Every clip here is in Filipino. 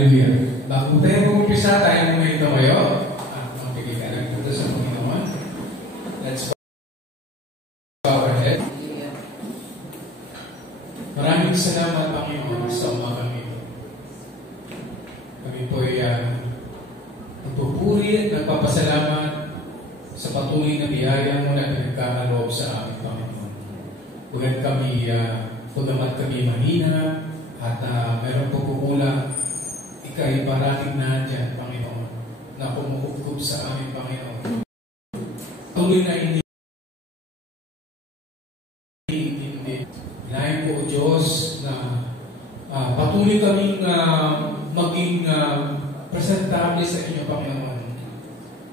Hallelujah. Bago tayo mag-umpisa, tayo ngayon kayo. Magbigay ka lang punta sa Panginoon. Let's bow our head. Maraming salamat, Panginoon, sa umagang ito. Kami po ay nagpupuri at nagpapasalamat sa patuloy na biyaya mo na pinagkakaloob sa aming Panginoon. Pagamat kami mahina at mayroong pagkukulang, ika'y parating na dyan, Panginoon, na kumukukup sa aming Panginoon. Tuloy na hindi. Hinahin po, Diyos, na patuloy kaming maging presentable sa inyo, Panginoon,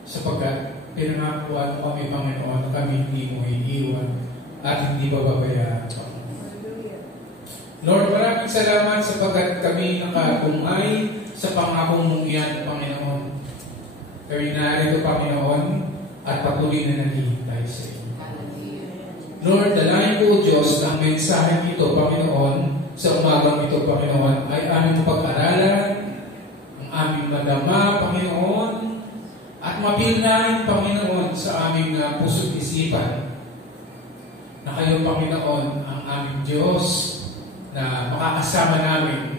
sapagkat pinangakuan mo kami, Panginoon, kami hindi mo iiwan at hindi bababayaan, Panginoon. Lord, maraming salamat sapagkat kami nakatungay sa pangakong mong iyan, Panginoon. Kami narito, Panginoon, at patuloy na naghihintay sa iyo. Lord, dalayan ko, Diyos, ang mensaheng ito, Panginoon, sa umagang ito, Panginoon, ay aming pag-aralan, ang aming madama, Panginoon, at mapilnain, Panginoon, sa aming puso't isipan, na kayo, Panginoon, ang aming Diyos, na makakasama namin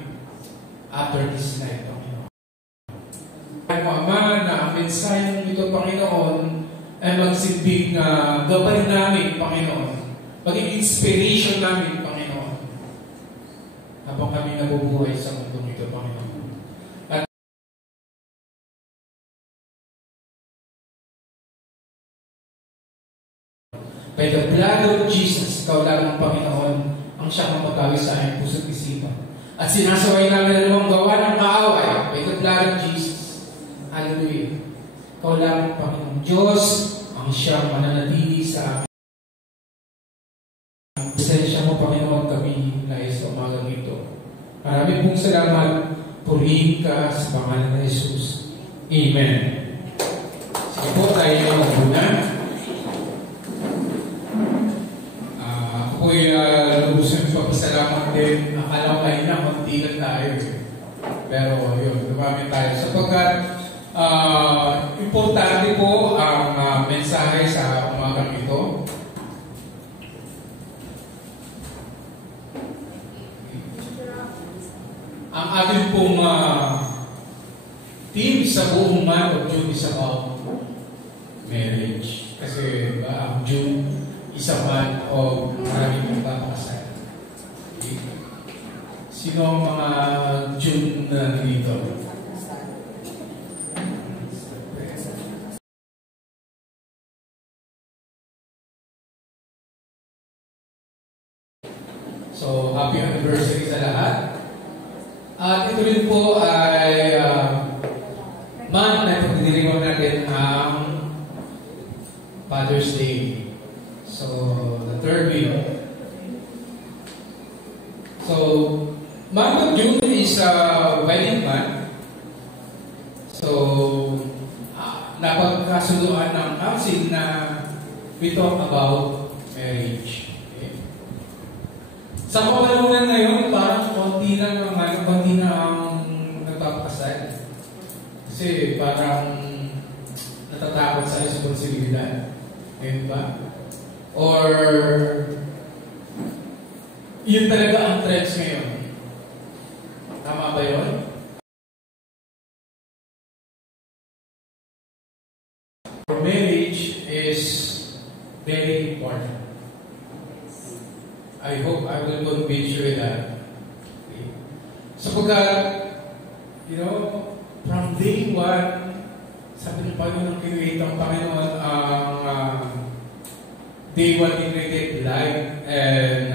after this night, Panginoon. Kaya mo, Ama, na ang mensaheng ito, Panginoon, ay magsilbing gabay namin, Panginoon. Maging inspiration namin, Panginoon. Habang kami nabubuhay sa mundong ito, Panginoon. At by the blood of Jesus, ikaw lamang, Panginoon, ang siyang mapagawi sa aming puso't isipan. At sinasaway namin na lumang gawa ng kaaway by the blood of Jesus. Hallelujah. Ikaw lamang, Panginoon Diyos, ang siyang mananatili sa amin. Ang presensya mo, Panginoon, kami nais sa umagang ito. Maraming pong salamat. Purihin ka sa pangalan ng Jesus. Amen. Sige po, tayo na muna. Ako ay lubusan papasalamat din. Akala ko kayo na, konti lang tayo. Pero yun, dumami tayo. Sapagkat importante po ang mensahe sa umagang ito. Ang ating pong theme sa buong month of June is about marriage. Kasi ang June, isa month of maraming magpapakasal. Okay. Sino ang mga June na dito? So, happy anniversary sa lahat. At ito rin po ay month na pagdiriwang natin ang Father's Day. So, the third week. So, month of June is a wedding month. So, napagkasunduan ng council na we talk about marriage. Okay. Sa kawalan ngayon, parang konti na ang nagpapakasal. Kasi parang natatakot sa responsibilidad. Ngayon ba? Or yun talaga ang trends ngayon. Tama ba yun? Marriage is very important. I hope I will convince you with that. Okay. Sapagkat, from day one, sabi ng Panginoon, kinuwait ang Panginoon ang day one He created life and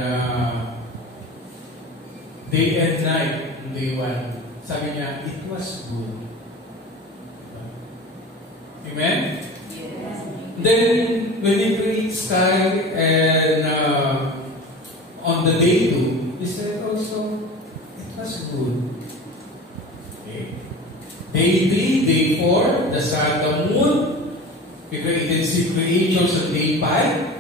day and night day one. Sabi niya, it was good. Amen? Yes. Then, when He created sky and on the day two, He said also, it was good. Okay. Day 3, day 4, the sun, the moon. He created creatures on day 5.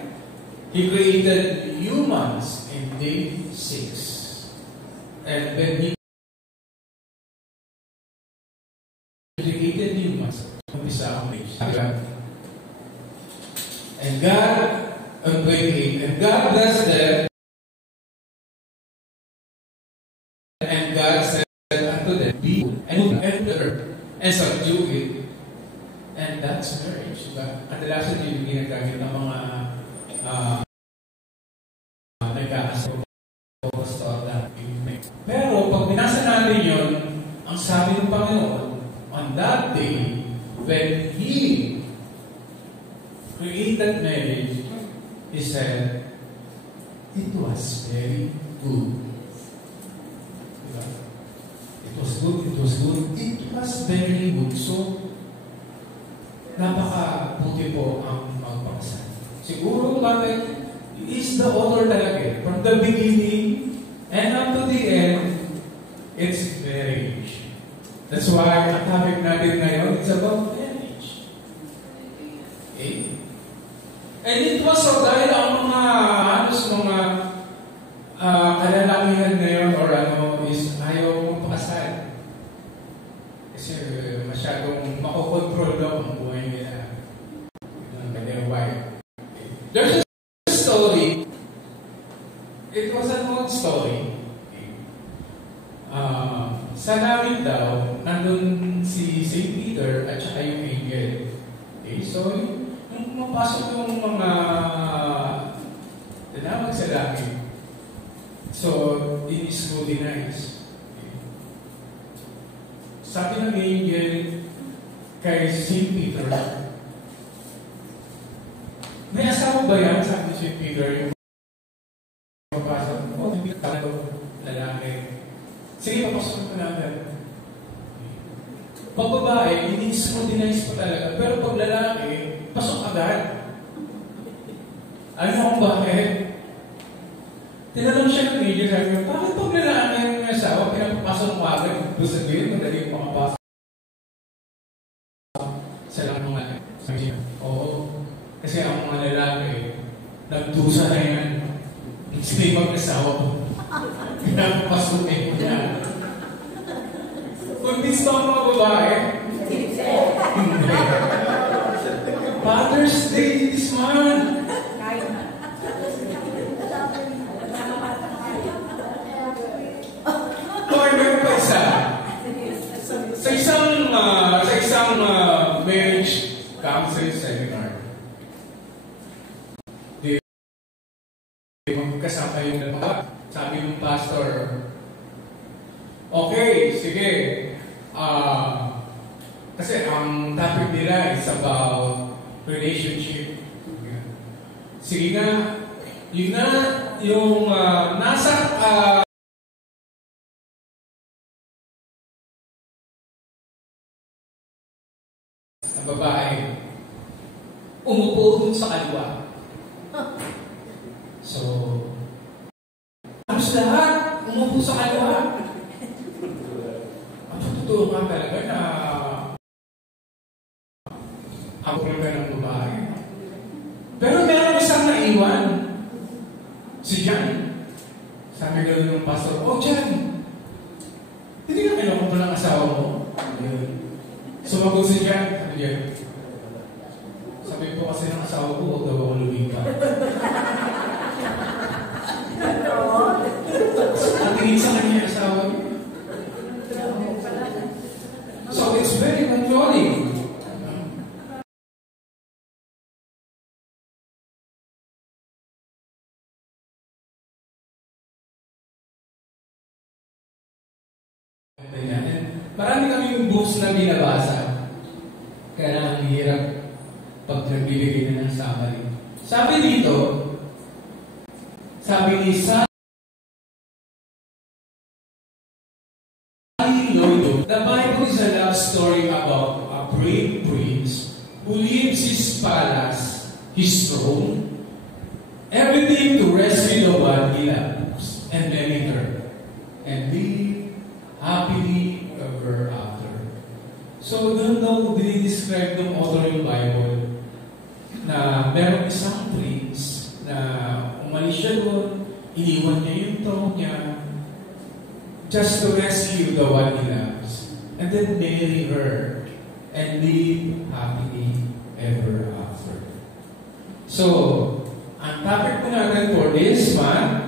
He created humans in day 6. And when He created humans. Umpisa ang marriage. And God, and God blessed them, and God said unto them, be and move the earth, and subdue it. And that's marriage. Diba? Kadalasan yung ginagamit ng mga nag-aasawa. Pero pag binasa natin yun, ang sabi ng Panginoon, on that day, when He created marriage, He said, it was very good. Diba? It was good, it was good, it was very good. So, napaka-buti po ang magpakasal. Siguro bakit is the author talaga. From the beginning and up to the end, it's marriage. That's why ang topic natin ngayon is about marriage. Okay? And it was so dahil ang mga kalalakihan ngayon or is ayaw magpakasal. Kasi masyadong makokontrol daw ang buhay nila. Ng kanyang wife. There's a story. It was an old story. Sa langit daw, nandun si St. Peter at saka yung angel. Okay, so nung pumapasok yung mga tinawag sa langit, so it is really nice. Okay. Sabi ng angel kay St. Peter, may asawa ba yan? Sabi ni St. Peter, yung pumapasok, hindi ka lalaki. Sige, papasok ko natin. Pag babae, hindi scrutinize pa talaga. Pero pag lalaki, pasok agad. Alam mo kung bakit? Tinanong siya ng media, sabi ko, bakit pag lalaki yung asawa, pinapapasok mo agad? Gusto sabihin, madali yung makapasok. Sa lang mga sabi niya, oo. Kasi ang mga lalaki, nagdusa na yan. Hindi mag-asawa po. Pinapapasukin mo niya. Kung gusto ang mga babae, hindi. Father's Day this month. Or meron pa isa. Sa isang marriage council seminar, kasama yung dalawa. Sabi ng pastor, okay, sige. Kasi ang topic nila is about relationship. Sige nga, yun na yung nasa ang babae umupo dun sa kaliwa. So, halos lahat umupo sa kaliwa. Ang totoo nga talaga na ang problema ng babae. Pero meron isang naiwan. Si John. Sabi ko ng pastor, oh John, hindi ka kinuha mo ng asawa mo. Sumagot si John. Sabi po kasi ng asawa ko, huwag daw ako lumipa. Ang tingin sa kanya asawa ko. So it's very controlling. Marami kaming books na binabasa. Kaya ang hirap pag nagbibigay na ng summary. Sabi dito, sabi ni Sally Lloyd, the Bible is a love story about a brave prince who leaves his palace, his throne, everything to rescue the one he loves and marry her, and live happily ever after. So, doon daw dinidescribe ng author yung Bible na meron isang prince na umalis siya doon, iniwan niya yung throne niya just to rescue the one he loves and then marry her and live happily ever after. So, ang topic po natin for this month,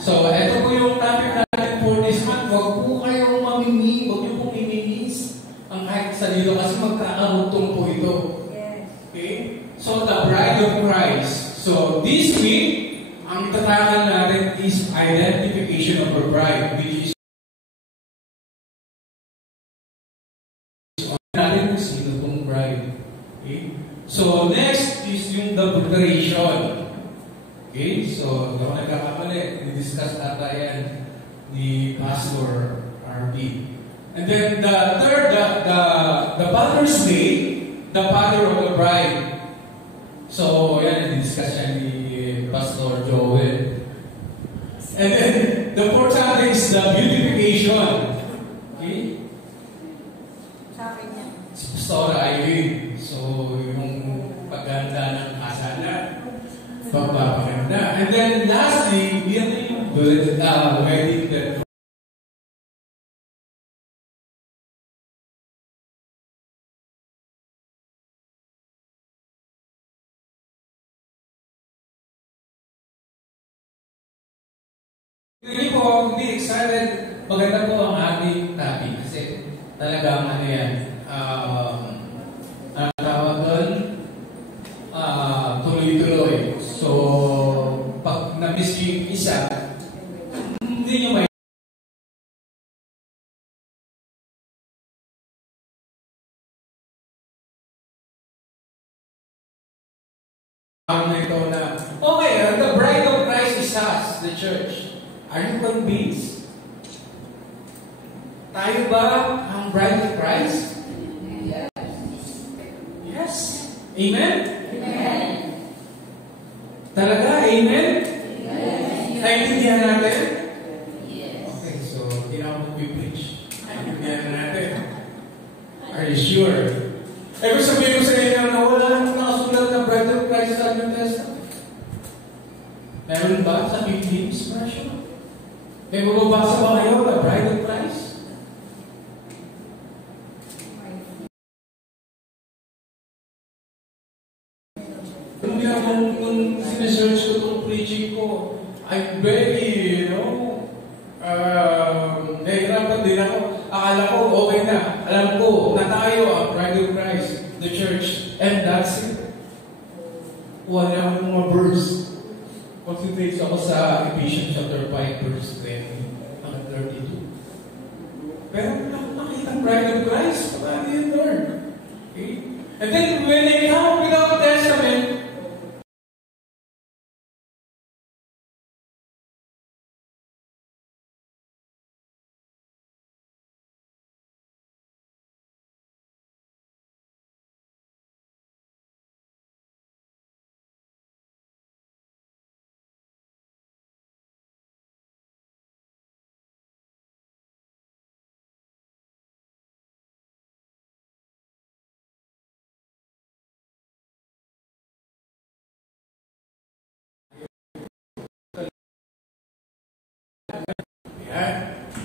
so, ito po yung topic natin for this month. Huwag po kayong mamimi, huwag niyo pong iminis ang kahit sa dito kasi magkakautong po ito. Okay? So, the bride of Christ. So, this week, ang tatakan natin is identification of the bride, which is natin kung sino pong bride. Okay? So, next is yung the preparation. Okay, so kung nagkakamali, i-discuss ata yan ni Pastor RB. And then the third, the Father's Day, the father of the bride. So yan, i-discuss yan ni Pastor Joel. And then the fourth topic is the beautification. Okay? Pastor Ivy. So yung pagganda ng kasalan. Pagpapaganda. And then lastly, we have the wedding that hindi po, hindi excited. Maganda po ang ating topic kasi talagang ano yan, ang tawag doon, tuloy-tuloy. So, pag na-miss yung isa, hindi nyo may ito na, okay, the bride of Christ is us, the church. Are you convinced? Tayo ba ang bride of Christ? Yes. Yes. Amen? Amen. Talaga? Amen? Yes. Naintindihan natin? Yes. Okay, so hindi na ako mag-preach. Naintindihan natin. Are you sure? Ever sabihin ko sa inyo na wala nang nakasulat na bride of Christ sa New Testament? Meron ba sa King James Version? May mababasa ba kayo na bride of Christ? Kung sinesearch ko itong preaching ko, I'm very, nahihirapan din ako. Akala ko, okay na. Alam ko, na tayo ang bride of Christ, the church, and that's it. Wala akong mga verse. Concentrate ako sa Ephesians chapter 5, verse 20 hanggang 32. Pero nakita ang bride of Christ, paano yun, Lord? Okay? And then, when they come without Testament,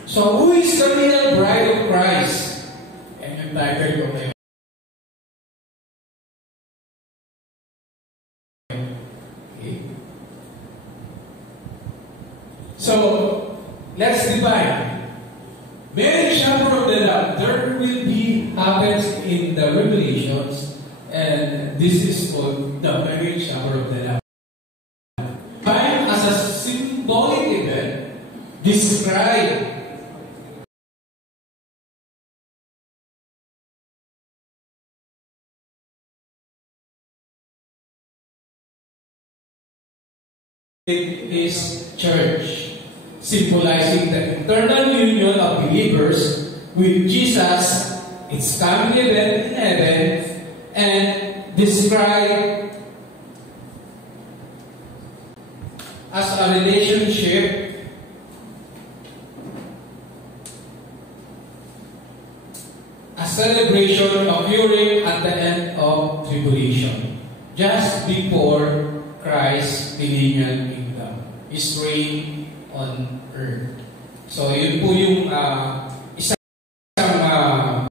so who is the real bride of Christ? And yung title ko ngayon. Okay. So, let's divide. Mary, Shepherd of the Lamb, there will be happens in the Revelations, and this is called the Mary, Shepherd of the Lamb. Divine as a symbolic event, describe is church, symbolizing the eternal union of believers with Jesus, its coming event in heaven, and described as a relationship a celebration occurring at the tribulation, just before Christ's millennial kingdom, His reign on earth. So, yun po yung isang na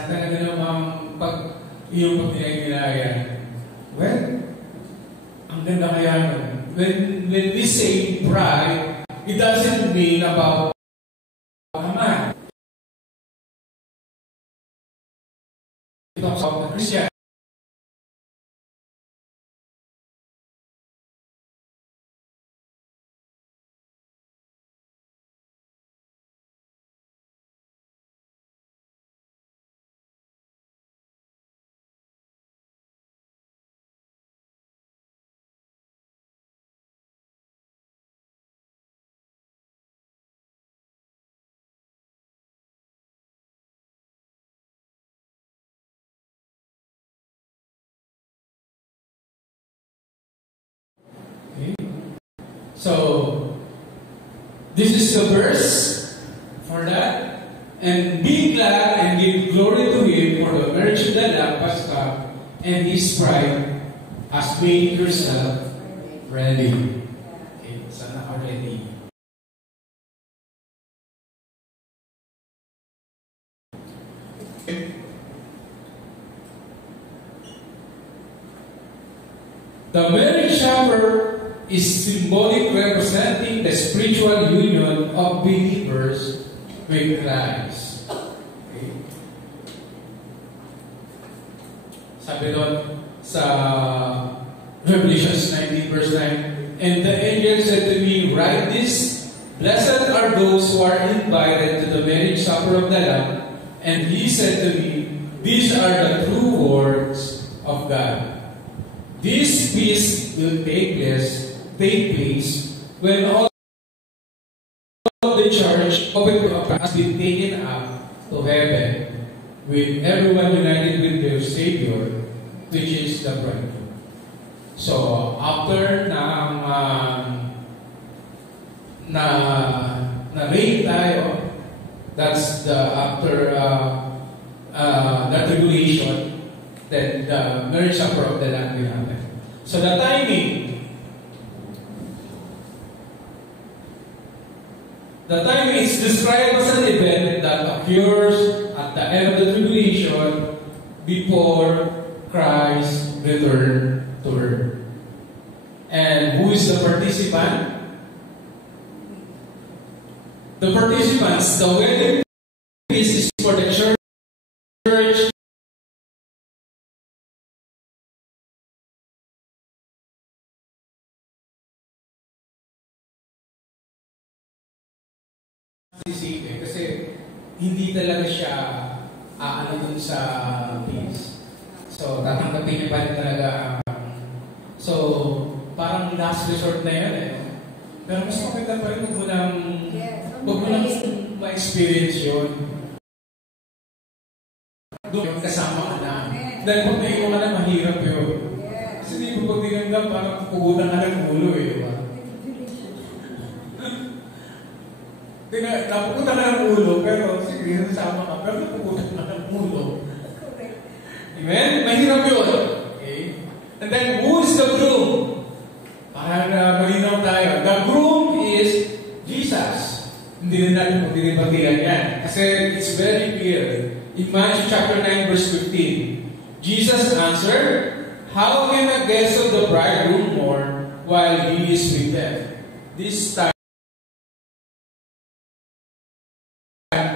talaga namang yung pagpinagbilaya. Well, ang ganda kaya nun. When we say pride, it doesn't mean about man. It talks about the Christian. So, this is the verse for that. And be glad and give glory to Him for the marriage of the Lamb has come, and His bride has made herself ready. Okay, sana ka ready. The marriage supper is symbolic representing the spiritual union of believers with Christ. Okay. Sabi doon sa Revelation 19 verse 9, and the angel said to me, write this, blessed are those who are invited to the marriage supper of the Lamb. And he said to me, these are the true words of God. This feast will take place when all of the church has been taken up to heaven with everyone united with their Savior, which is the bridegroom. So, after na reign tayo, that's the after the tribulation, then the marriage supper of the Lamb will happen. So the timing is described as an event that occurs at the end of the tribulation before Christ's return to earth. And who is the participant? The participants, the wedding feast is for the church. Kasi hindi talaga siya aano dun sa feast. So, tatanggapin niya pa rin talaga. So, parang last resort na yan eh. Pero mas maganda pa rin huwag mo lang ma-experience yun. Doon kasama ka na. Dahil pag naiwan ka na, mahirap yun. Kasi di ba pag tinanggap, parang pugutan ka ng ulo eh. Napupunta ka ng ulo, pero sige, nasama ka, pero napupunta ka ng ulo. Amen? Mahirap yun. Okay? And then, who is the groom? Parang malinaw tayo. The groom is Jesus. Hindi na natin pagdidibatihan yan. Kasi it's very clear. In Matthew chapter 9, verse 15, Jesus answered, how can a guest of the bridegroom mourn while he is with them? This time,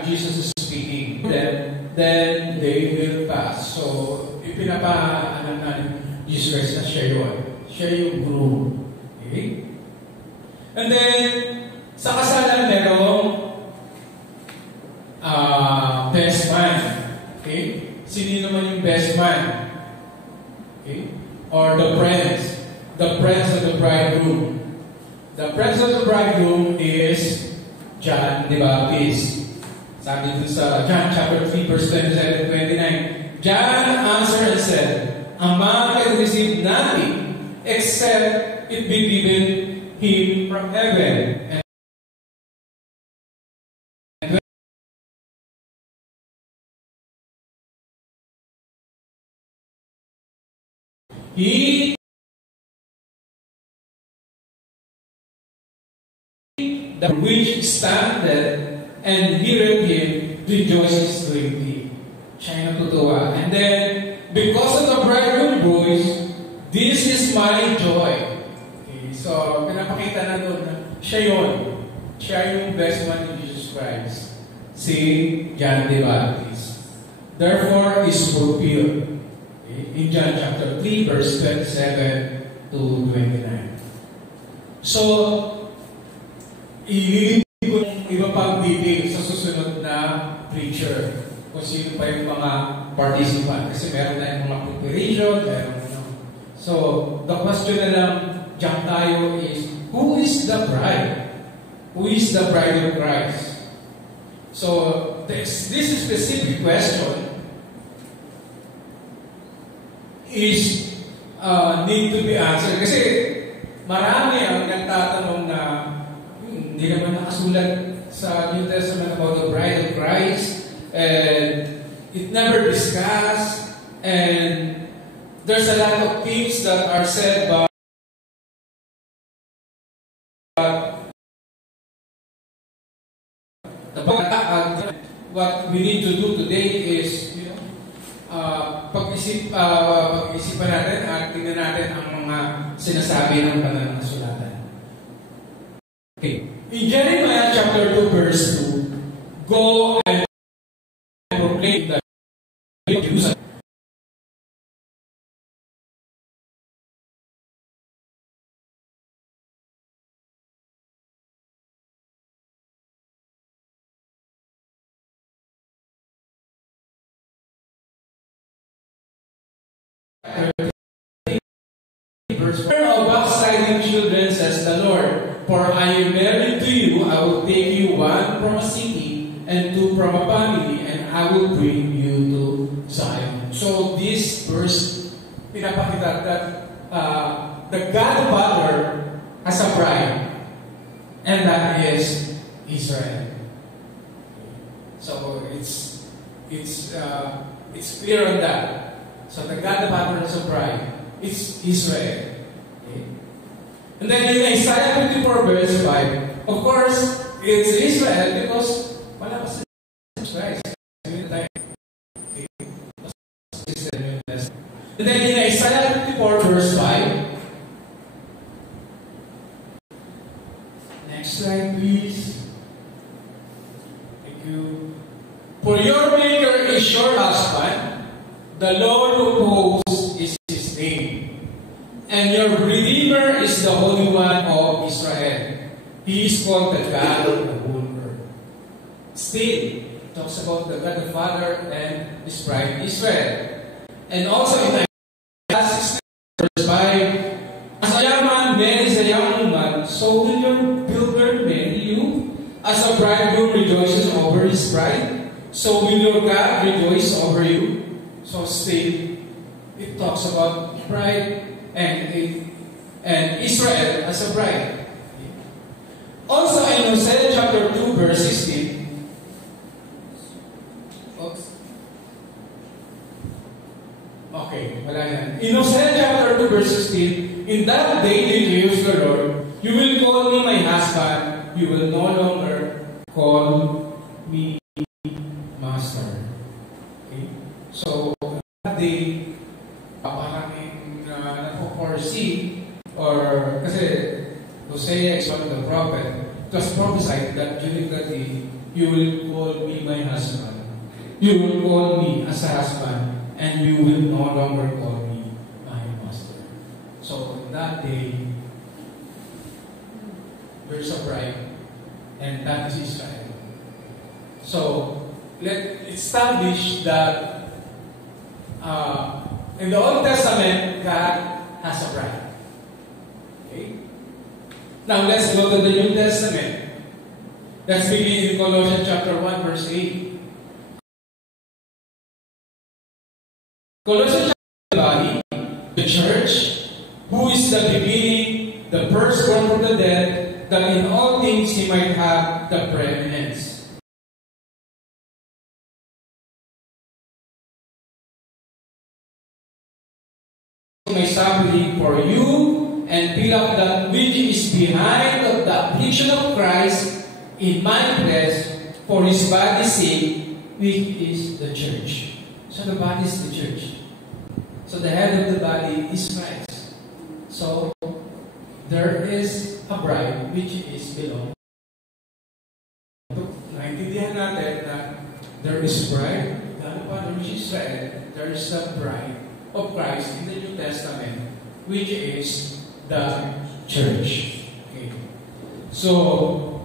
Jesus is speaking. Then they will pass. So, ipinapaanan natin Jesus Christ na siya yun. Siya yung groom. Okay? And then, sa kasalan merong best man. Okay? Sino naman yung best man? Okay? Or the friends. the friends of the bridegroom. The friends of the bridegroom is John the Baptist. Sabi dito sa John chapter 3 verse 27-29, John answered and said, "A man can receive nothing except it be given him from heaven." And he the which standeth and heareth him rejoices greatly. Siya yung natutuwa. And then, because of the bridegroom voice, this is my joy. Okay, so, pinapakita na doon na siya yun. Siya yung best man ni Jesus Christ. Si John the Baptist. Therefore is fulfilled. Okay, in John chapter 3, verse 27 to 29. So, ililipid ko ng iba pang detail sa susunod na preacher. Kung sino pa yung mga participant. Kasi meron tayong mga preparation, meron So, the question na lang dyan tayo is, who is the bride? Who is the bride of Christ? So, this specific question is need to be answered. Kasi marami ang nagtatanong na hindi naman nakasulat sa New Testament about the bride of Christ, and it never discussed, and there's a lot of things that are said by what we need to do today is, pag-isipan natin at tingnan natin ang mga sinasabi ng banal na kasulatan. Okay. In Jeremiah chapter 2 verse 2, go and proclaim the Jerusalem. O backsliding children, says the Lord, for I am married to you, I will take you one from a city and two from a family, and I will bring you to Zion. So this verse, pinapakita that the God Father has a bride, and that is Israel. So it's clear on that. So the God Father has a bride. It's Israel. Okay. And then in Isaiah 54 verse 5, of course, it's Israel because wala pa si Christ. Okay. And then in Isaiah 54 verse 5, next slide please. Thank you. For your maker is your husband, the Lord of hosts is his name. And your Redeemer is the Holy One of Israel. He is called the God of the whole earth. Still, it talks about the God the Father and His bride Israel. And also in Isaiah 60 verse 5, as a young man marries a young woman, so will your builder marry you. As a bridegroom rejoices over his bride, so will your God rejoice over you. So still, it talks about bride and Israel as a bride. Also in Hosea chapter 2 verse 16. Okay, wala yan. In Hosea chapter 2 verse 16, in that day declares the Lord, you will call me my husband, you will no longer call me master. Okay? So, that day, foresee, or kasi Hosea is one of the prophet, it was prophesied that during that day, you will call me my husband, you will call me as a husband, and you will no longer call me my master. So that day, there's a bride, and that is Israel. So let's establish that in the Old Testament, God has a bride. Okay? Now, let's go to the New Testament. Let's begin in Colossians chapter 1, verse 8. Colossians chapter 1, body, the church, who is the beginning, the firstborn from the dead, that in all things he might have the preeminence. My suffering for you, and fill up that which is behind of the affliction of Christ in my flesh for his body's sake, which is the church. So the body is the church. So the head of the body is Christ. So there is a bride which is belong. Naintindihan natin na there is bride, which is Israel, there is a bride of Christ in the New Testament, which is the church. Okay. So,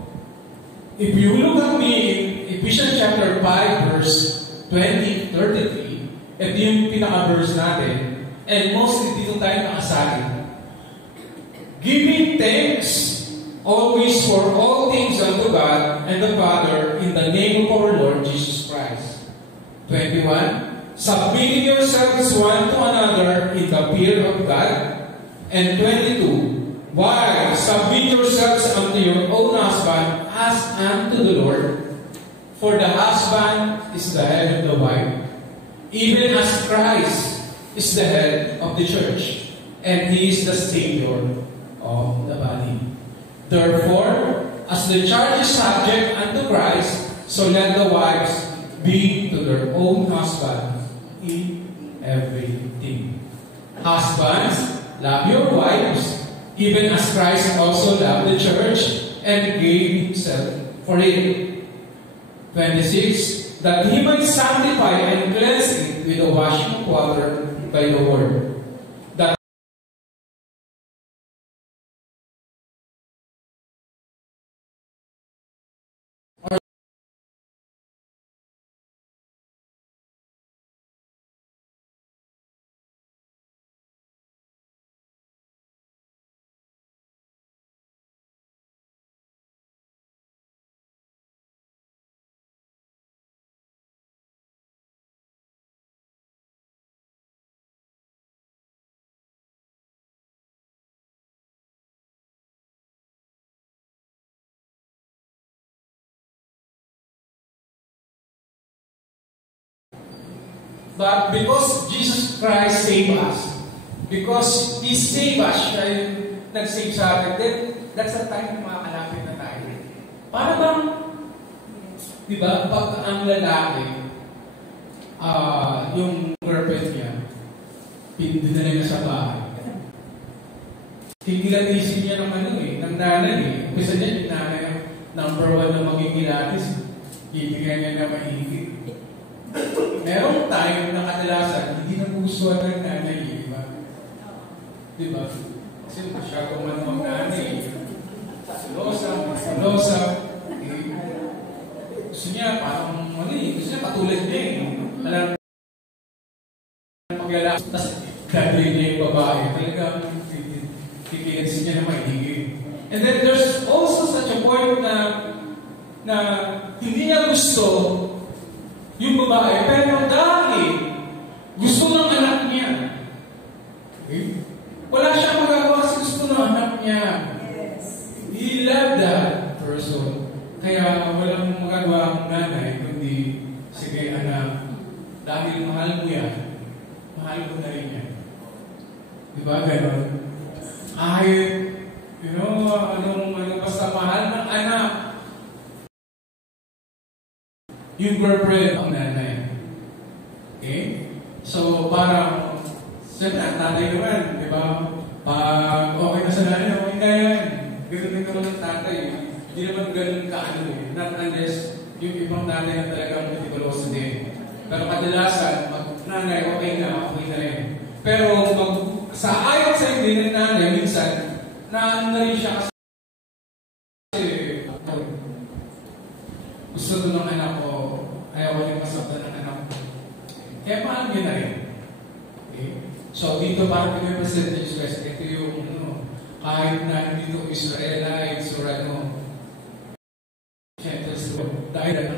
if you look at me in Ephesians chapter 5, verse 20, 33, ito yung pinaka-verse natin, and mostly dito tayo nakasabi. Giving thanks always for all things unto God and the Father in the name of our Lord Jesus Christ. 21, submitting yourselves one to another in the fear of God. And 22, wives, submit yourselves unto your own husband as unto the Lord. For the husband is the head of the wife, even as Christ is the head of the church, and he is the Savior of the body. Therefore, as the church is subject unto Christ, so let the wives be to their own husband in everything. Husbands, love your wives, even as Christ also loved the church and gave himself for it. 26, that he might sanctify and cleanse it with the washing of water by the word. But because Jesus Christ saved us, because He saved us, siya yung nag-save sa atin, then that's the time na makakalapit na tayo. Para bang, di ba, pag ang lalaki, yung girlfriend niya, dinala niya sa bahay. Tingilatisin niya ng ng nanay eh. Kasi niya, yung nanay, number 1 na magigilatis, bibigyan niya na mahigit. Merong time na kadalasan, hindi nagustuhan ng nanay, di ba? Di ba? Kasi masyado man mag-nanay. Silosa. Gusto niya, parang, gusto niya patulad niya eh. Alam maglalaki, tapos gagawin niya yung babae. Talagang, tikilansin niya na maigigil. And then there's also such a point na hindi niya gusto yung babae, pero dahil gusto ng anak niya. Okay? Wala siyang magagawa kasi gusto ng anak niya. Yes. He loved that person. Kaya walang magagawa ang nanay, kundi, sige anak, dahil mahal mo yan, mahal mo na rin yan. Diba gano'n? Kahit, basta mahal ng anak, yung girlfriend ang nanay. Okay? So, parang, siyempre, ang tatay naman, di ba? Pag okay na sa nanay, okay na yan. Ganun din naman ng tatay. Hindi naman ganun kaano eh. Not unless yung ibang nanay na talagang meticuloso din. Pero kadalasan, mag-nanay, okay na rin. Pero, sa ayaw sa hindi ng nanay, minsan, na rin siya kasi gusto ko ng anak ko, ayaw ko rin masabda ng anak ko. Kaya paano yun na rin? Okay? So, dito parang pinag-present ni Jesus Christ, ito yung kahit na hindi ito Israelites or Gentiles, dahil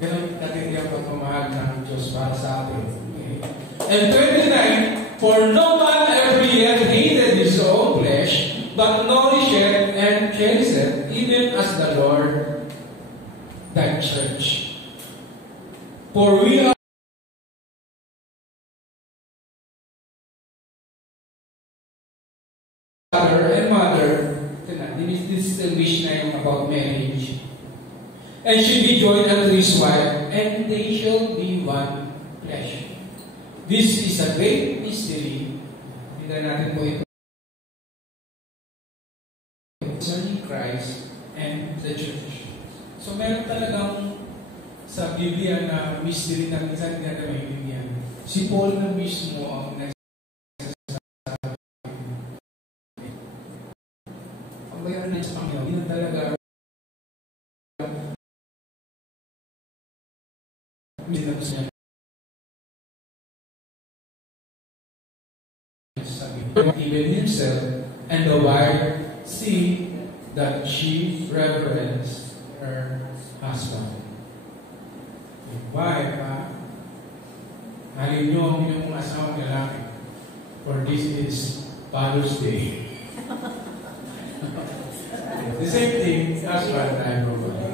ganun natin yung pagmamahal ng Diyos para sa atin. Okay. And 29, for no man ever yet hated his own flesh, but nourisheth and cherisheth, even as the Lord thy church. For we are father and mother. This is the wish na yung about marriage. And should be joined unto his wife, and they shall be one flesh. This is a great mystery. Tingnan natin po ito. Concerning Christ and the church. So meron talagang sa Biblia na mystery na minsan hindi natin maintindihan. Si Paul na mismo ang nagsasabi. Ang bayaran na sa Panginoon, hindi na talaga even himself and the wife see that she reverence her husband. Yung wife, halin nyo ang inyong mga asawang lalaki, for this is Father's Day. The same thing, husband and wife.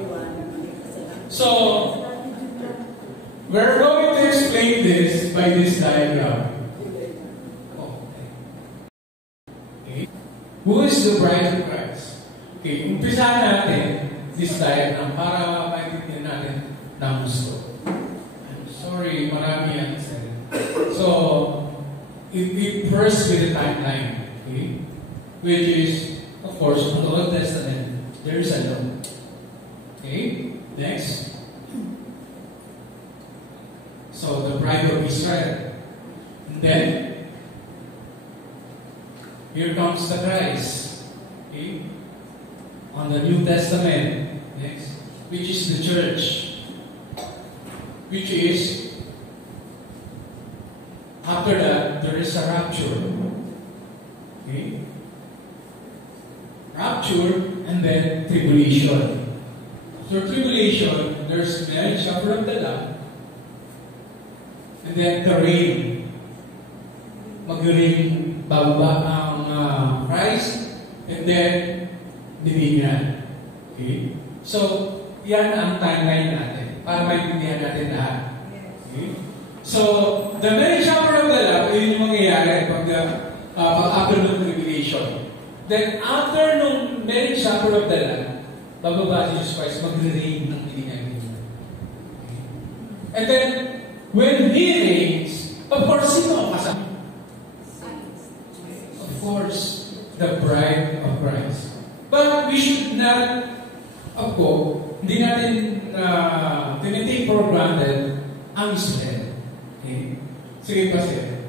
So, we're going to explain this by this diagram. Okay. Who is the bride of Christ? Okay, umpisahan natin this diagram para maintindihan natin ng gusto. I'm sorry, marami yan. So, it first with the timeline, okay? Which is, of course, in the Old Testament, there is a law. Okay, next. So, the bride of Israel. And then, here comes the Christ. Okay? On the New Testament. Next. Which is the church. Which is, after that, there is a rapture. Okay? Rapture, and then tribulation. So, tribulation, there's marriage supper of the Lamb. And then the rain. Mag-rain bababa ang Christ, and then bibigyan. Okay? So, yan ang timeline natin para maintindihan natin lahat. Okay? So, the marriage supper of the Lamb, yun yung mangyayari pag after ng tribulation. Then, after nung marriage supper of the Lamb, bababa si Jesus Christ, mag-rain ng bibigyan. Okay? And then, when He reigns, of course, sino ang kasama? Of course, the bride of Christ. But we should not, of course, hindi natin tinitake for granted ang Israel. Okay? Sige pa siya.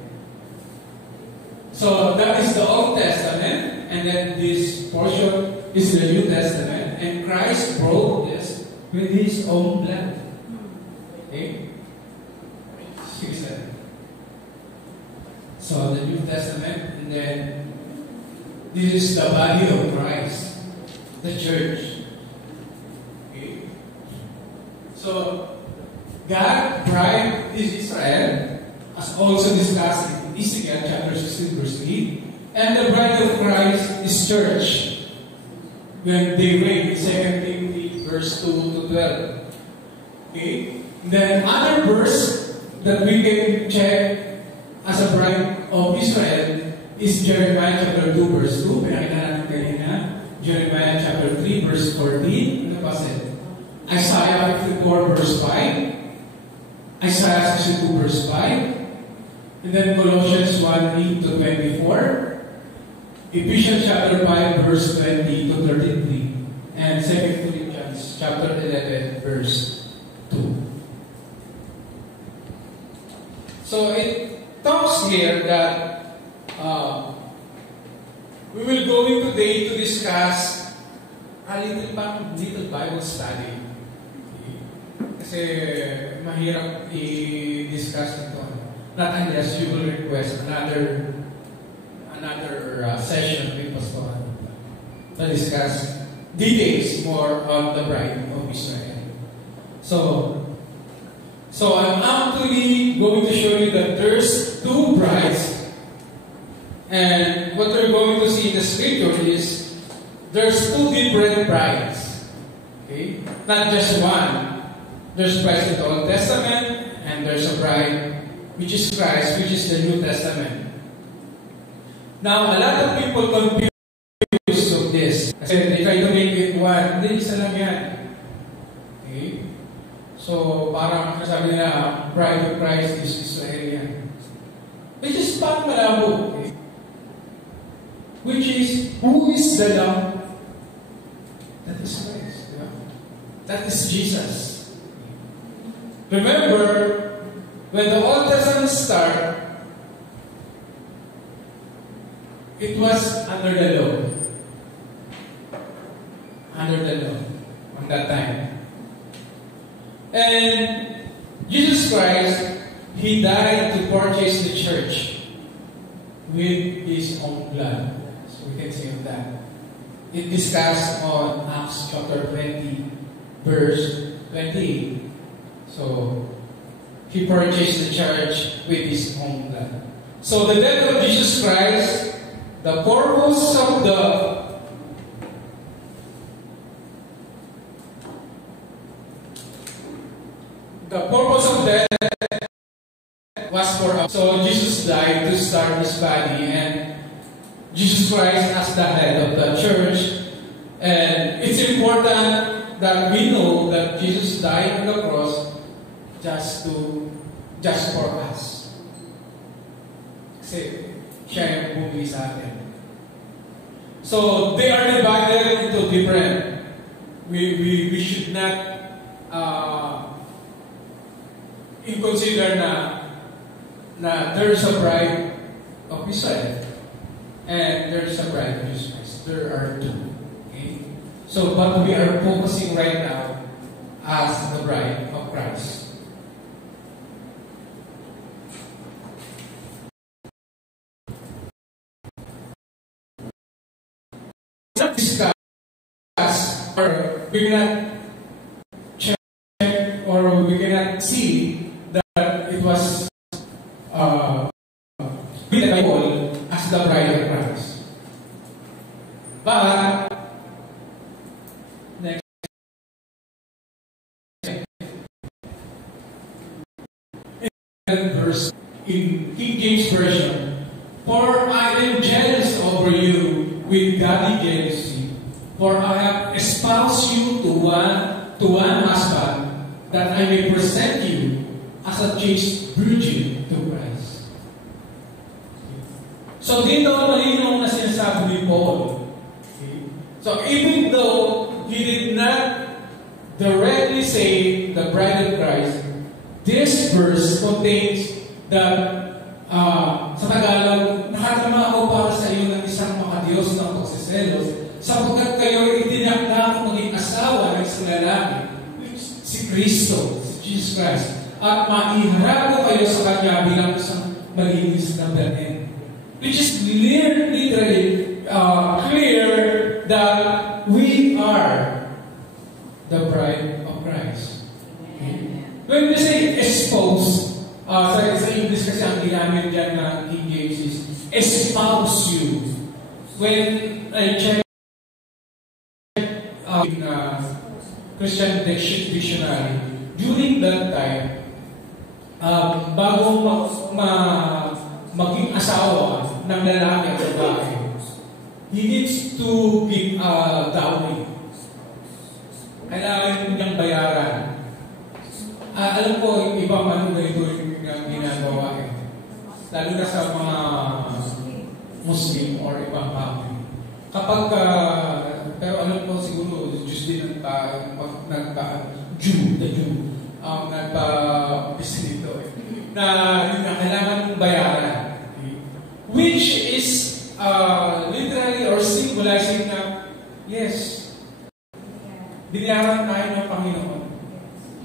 So, that is the Old Testament, and then this portion is the New Testament, and Christ broke this with His own blood. Okay? So, the New Testament, and then this is the body of Christ, the church. Okay? So, God, bride is Israel, as also discussed in Ezekiel chapter 16, verse 3, and the bride of Christ is church, when they read 2 Timothy verse 2 to 12. Okay? Then, other verse that we can check as a bride of Israel is Jeremiah chapter 2 verse 2. Pinakita natin kanina. Jeremiah chapter 3 verse 14. Ano pa siya? Isaiah 54 verse 5. Isaiah 62 verse 5. And then Colossians 1:8 to 24. Ephesians chapter 5 verse 20 to 33. And 2 Corinthians chapter 11 verse 2. So it talks here that we will going today to discuss a little Bible study. Kasi mahirap i-discuss ito. Not unless you will request another another session with Pastor to discuss details more on the bride of Israel. So I'm actually going to show you that there's two brides, and what we're going to see in the scripture is there's two different brides. Okay, not just one. There's brides in the Old Testament, and there's a bride which is Christ, which is the New Testament. Now, a lot of people confuse of this. Kasi they try to make it one. Hindi, isa lang yan. Okay? So, parang sabi nila, bride of Christ is Israelian. Which is parang malabo. Okay? Which is, who is the Lamb? That is Christ. Yeah? That is Jesus. Remember, when the Old Testament started, it was under the law. Under the law. On that time. And Jesus Christ, He died to purchase the church with His own blood. So we can see on that. It discussed on Acts chapter 20, verse 28. So, He purchased the church with His own blood. So the death of Jesus Christ, the purpose of death was for us. So Jesus died to start His body, and Jesus Christ as the head of the church. And it's important that we know that Jesus died on the cross just for us. Kasi siya yung bumili sa atin. So they are divided into different. We should not consider na there is a bride of Israel and there is a bride of Jesus Christ. There are two. Okay? So, but we are focusing right now as the bride of Christ. Discuss, or we cannot check, or we cannot see that it was with the Bible as the bride of Christ. But next verse in King James Version, for I am jealous over you with godly jealousy, for I have espoused you to one husband, that I may present you as a chaste virgin to Christ. So dito malinaw na sinasabi ni Paul. Okay? So even though he did not directly say the bride of Christ, this verse contains that sa Tagalog, nakatama ako para sa iyo ng isang makadiyos ng pagsiselos, sapagkat kayo itinakda kong maging asawa ng isang lalaki, si Kristo, si Jesus Christ, at maiharap ko kayo sa Kanya bilang isang malinis na birhen. Which is literally clear that we are the bride of Christ. Okay? When we say espouse, sa English kasi ang ginamit dyan ng King James is espouse you. When I check in Christian Dictionary, during that time, bago maging asawa ng lalaki at babae, he needs to give a dowry. Kailangan niyang bayaran. Alam ko, yung ibang ganito yung ginagawa eh. Lalo na sa mga Muslim or ibang family. Kapag, pero alam ko siguro, Jews din ang nagpa-bis nito eh. Na kailangan mong bayaran. Which is literally or symbolizing na, yes, binayaran tayo ng Panginoon.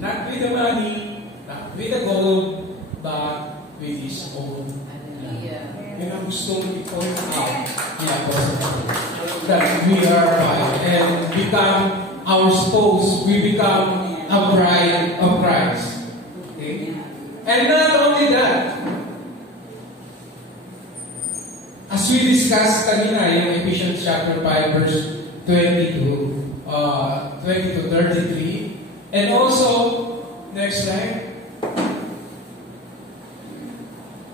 Not with the money, not with the gold, but with His own. yun ang gusto i-point out ni Apostle Paul. That we are bride and become our spouse. We become a bride of Christ. Okay? And not only that, as we discussed kanina, yung Ephesians chapter 5, verse 20 to 33, and also, next slide.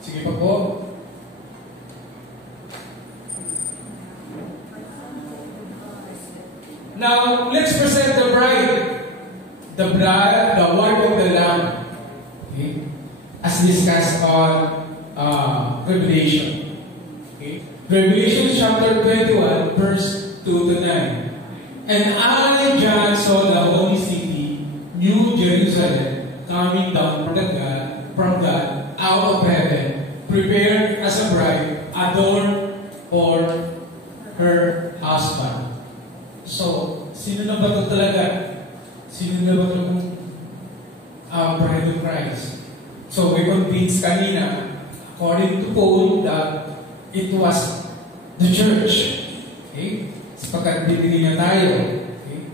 Sige pa po. Now, let's present the bride. The bride, the wife of the Lamb. Okay? As discussed on Revelation. Okay? Revelation chapter 21, verse 2 to 9. And I, John, saw the holy city, New Jerusalem, coming down from God, out of heaven, prepared as a bride, adorned for her husband. So, sino na ba ito talaga? Sino na ba itong bride of Christ? So, we convinced kanina, according to Paul, that it was the church. Okay? Sapagkat bibili niya tayo. Okay?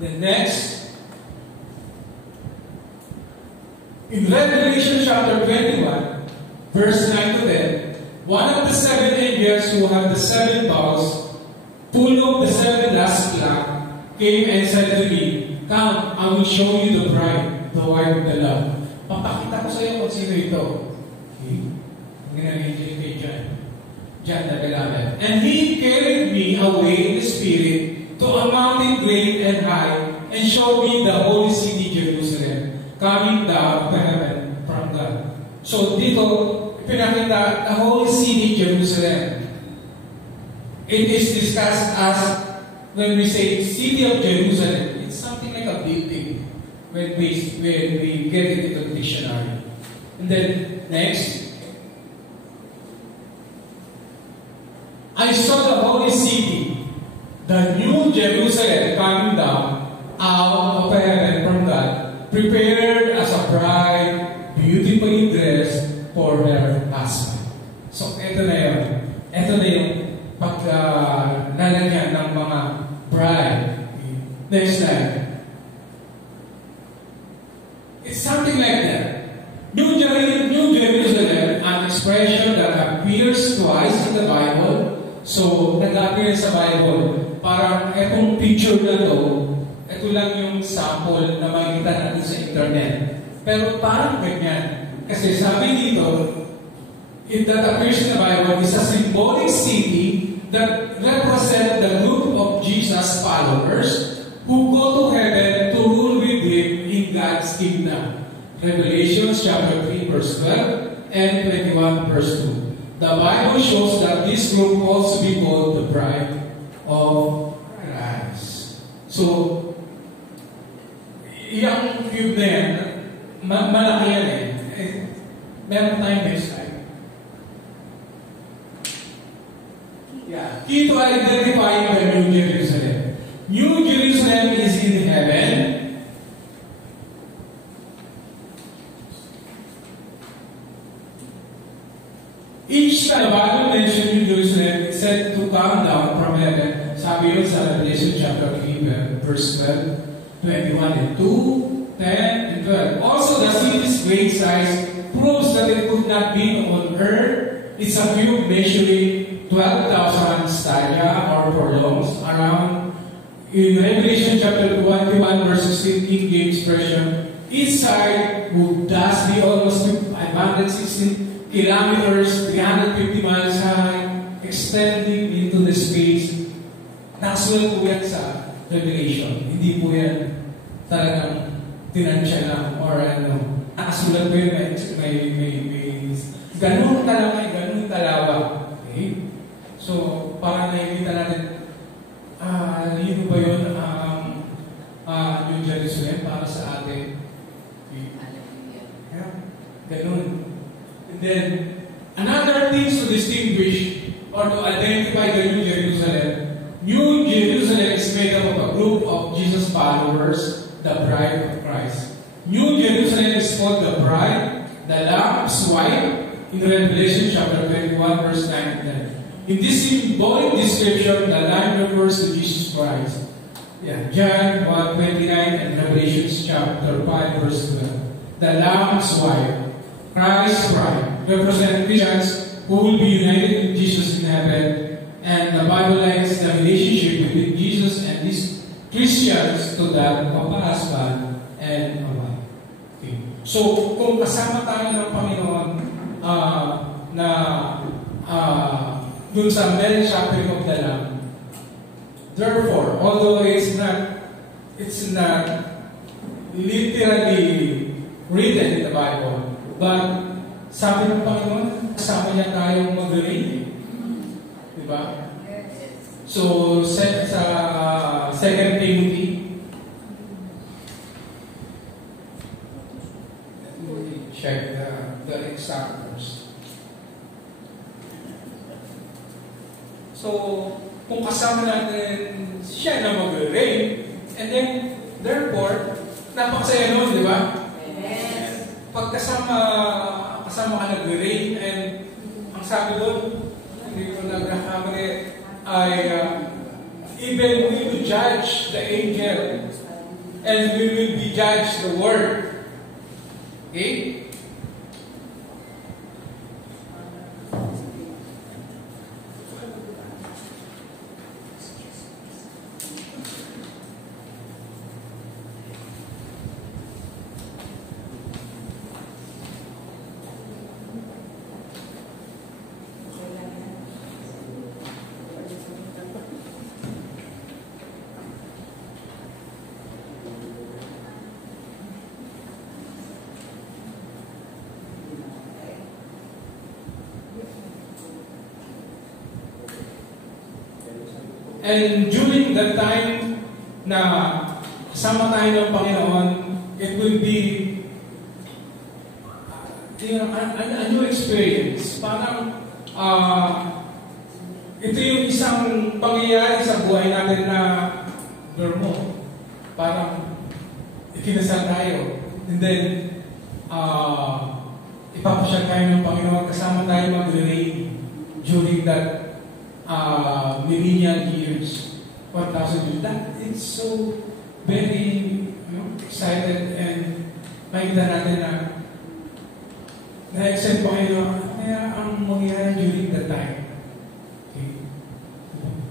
Then next, in Revelation chapter 21, verse 9 to 10, one of the seven angels who have the seven bowls, full of the seven last plague, came and said to me, "Come, I will show you the bride, the wife of the Lamb." Papakita ko sa iyo kung sino ito. Okay? Ginanagin kay John. John the Beloved. And he carried me away in the Spirit to a mountain great and high, and showed me the holy city Jerusalem, coming down from heaven from God. So dito, pinakita the holy city Jerusalem. It is discussed as, when we say city of Jerusalem, it's something like a building when we get it into the dictionary. And then next, I saw the holy city, the new Jerusalem, coming down out of heaven from God, prepared as a bride, beautifully dressed for her husband. So ito na yun. Ito na yung paglalagyan ng mga bride. Next slide. It's something like that. New Jerusalem, an expression that appears twice in the Bible. So, nag-appear sa Bible. Parang etong picture na to, ito lang yung sample na makikita natin sa internet. Pero parang ganyan. Kasi sabi dito, that appears in the Bible is a symbolic city that represents the group of Jesus' followers who go to heaven to rule with Him in God's kingdom. Revelation chapter 3 verse 12 and 21 verse 2. The Bible shows that this group also be called the bride of Christ. So, yung cube na yan, malaki yan eh. Meron tayong next slide. Yeah. Key to identifying the New Jerusalem. New Jerusalem is in heaven. Each time the Bible mentions New Jerusalem is said to come down from heaven. Sabi yun sa Revelation chapter 3, verse 12, 21 and 2, 10 and 12. Also, the city's great size proves that it could not be on earth. It's a cube measuring 12,000 stadia or furlongs around. In Revelation chapter 21 verse 16, King James Version, each side would thus be almost 516 kilometers, 350 miles high, extending into the space. Nakasulat po yan sa Revelation. Hindi po yan talagang tinansya lang or ano. Nakasulat po yun, may ganun talaga, ganun talawa. Okay? So, parang nakikita natin, yun ba yun New Jerusalem para sa atin? Yeah. Ganun. And then, another thing to distinguish or to identify the New Jerusalem is made up of a group of Jesus followers, the bride of Christ. New Jerusalem is called the bride, the Lamb's wife, in Revelation chapter 21, verse 9 and 10. In this symbolic description, the line refers to Jesus Christ. Yeah, John 1:29 and Revelation chapter 5, verse 12. The Lamb's wife, Christ's bride, represent Christians who will be united with Jesus in heaven, and the Bible likens the relationship between Jesus and these Christians to that of a husband and a wife. Okay. So, kung kasama tayo ng Panginoon na dun sa marriage offering of the Lamb, therefore, although it's not literally written in the Bible, but sabi ng Panginoon, kasama niya tayong mag-reign. Diba? So, sa 2 Timothy, check the exact verse. So, kung kasama natin siya na mag-reign, and then, therefore, napakasaya nun, di ba? Yes. Pag kasama ka nag-reign, and ang sabi doon, hindi ko nagkakamali, ay even we will judge the angel, and we will be judged the word. Okay? And during that time na kasama tayo ng Panginoon, it will be a new experience. Parang ito yung isang pangyayari sa buhay natin na normal. Parang ikinasal tayo. And then, ipapasyal tayo ng Panginoon, kasama tayo mag-reign during that millennial years, 1,000 years. That it's so very excited, and makita natin na na-excite Panginoon kaya ang mangyayari during that time. Okay.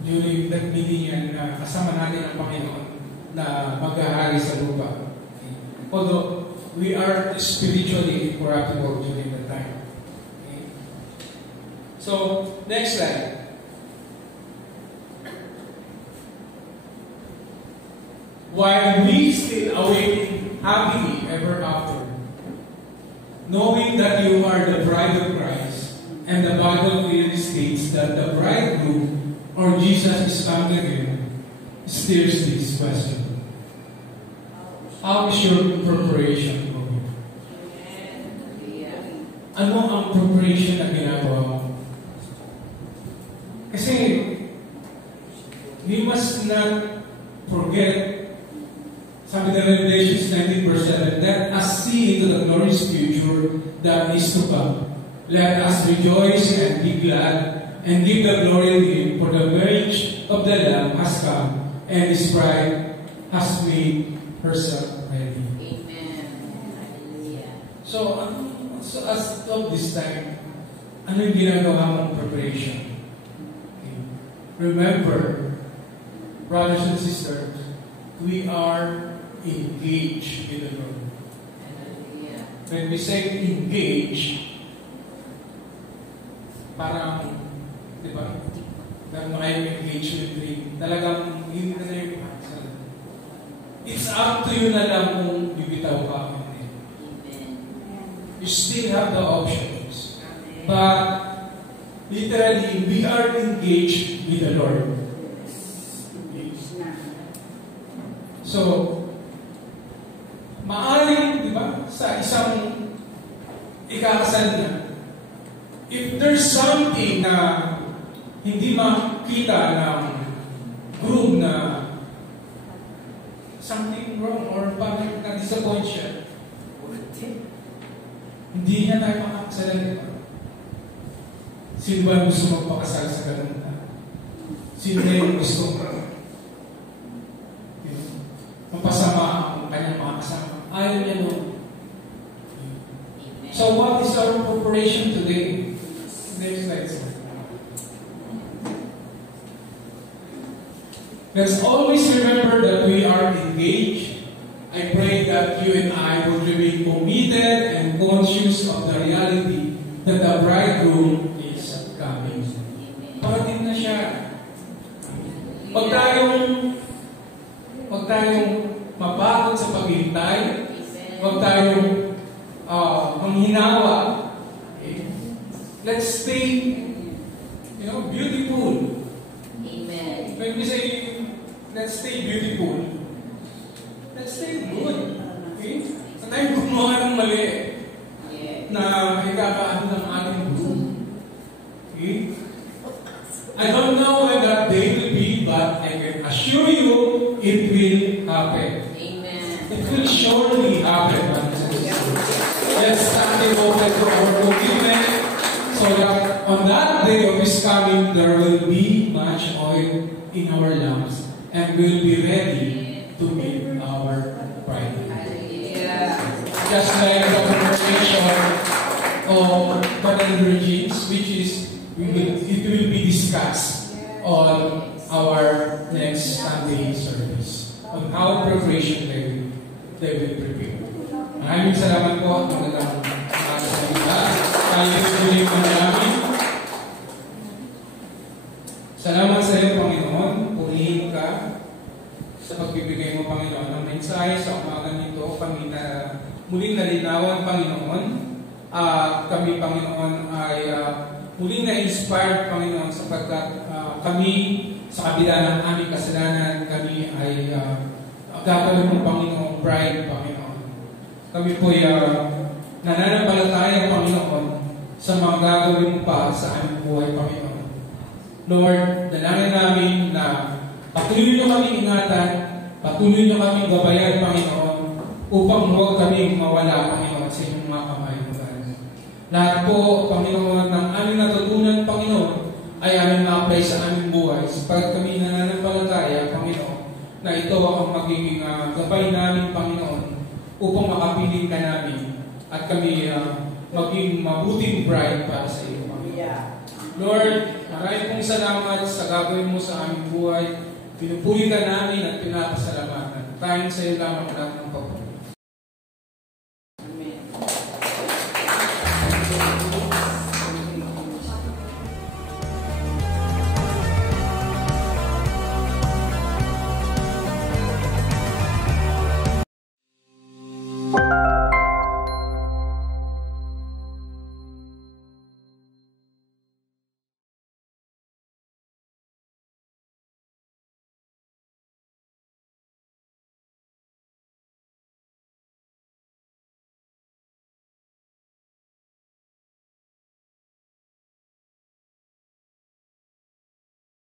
During that millennial na kasama natin ang Panginoon na mag-ahari sa lupa. Okay. Although we are spiritually incorruptible during that time. Okay. So, next slide. While we still awaiting happily ever after, knowing that you are the bride of Christ, and the Bible clearly states that the bridegroom, or Jesus, is coming again, steers this question. How is your preparation going? Ano ang preparation na ginagawa mo? Kasi, we must not forget, sabi ng Revelation 19 verse 7, let us see into the glorious future that is to come. Let us rejoice and be glad and give the glory to Him, for the marriage of the Lamb has come, and His bride has made herself ready. Amen. Hallelujah. So as of this time, ano yung ginagawa mong preparation? Okay. Remember, brothers and sisters, we are engaged in the Lord. Hallelujah. When we say engage, parang, di ba? Meron na kayong engagement ring. Talagang hindi na yung answer. It's up to you na lang kung bibitaw ka. Amen. You still have the options. But, literally, we are engaged with the Lord. So, maaaring, di ba, sa isang ikakasal na, if there's something na hindi makita ng groom na something wrong or parang na-disappoint siya, hindi niya tayo makakasalan, di ba? Sino ba gusto magpakasal sa ganun? Sino na yung gusto mapasama ang kanyang mga kasama? Ayaw niya nun. So what is our preparation today? Next slide, sir. Let's always remember that we are engaged. I pray that you and I will remain committed and conscious of the reality that the bridegroom is coming. Parating na siya. Huwag tayong mapagod sa paghintay. Huwag tayong manghinawa. Okay? Let's stay, beautiful. Amen. When we say, let's stay beautiful, let's stay good. Okay? Sa tayo gumawa ng mali na ikakaano ng ating groom. Okay? I don't know when that day will be, but I can assure you it will happen. Amen. It will surely happen. Let's stand devoted to our commitment so that on that day of His coming, there will be much oil in our lamps and we'll be ready to meet our bride. Just like the conversation of Madam Virgins, which is it will be discussed on our next Sunday service on how preparation they will prepare. Maraming salamat po. Magandang umaga sa inyo. Tayo tuloy po namin. Salamat sa iyo, Panginoon. Purihin ka sa pagbibigay mo, Panginoon, ng mensahe sa umaga nito. Kami na muling nalinawan, Panginoon. Kami, Panginoon, ay muling na-inspired, Panginoon, sapagkat kami, sa kabila ng aming kasalanan, kami ay gagawin mo, Panginoon, bride, Panginoon. Kami po'y nananampalataya, Panginoon, sa mga gagawin mo pa sa aming buhay, Panginoon. Lord, dalangin namin na patuloy nyo kami ingatan, patuloy nyo kami gabayan, Panginoon, upang huwag kami mawala, Panginoon, sa inyong mga kamay. Lahat po, Panginoon, ng aming natutunan, Panginoon, ay aming ma-apply sa aming buhay. Sapagkat kami nananampalataya, Panginoon, na ito ang magiging gabay namin, Panginoon, upang makapiling ka namin at kami maging mabuting bride para sa iyo, Panginoon. Lord, maraming pong salamat sa gagawin mo sa aming buhay. Pinupuli ka namin at pinapasalamatan. Tayong sa iyo lamang lahat ng pagpupunta.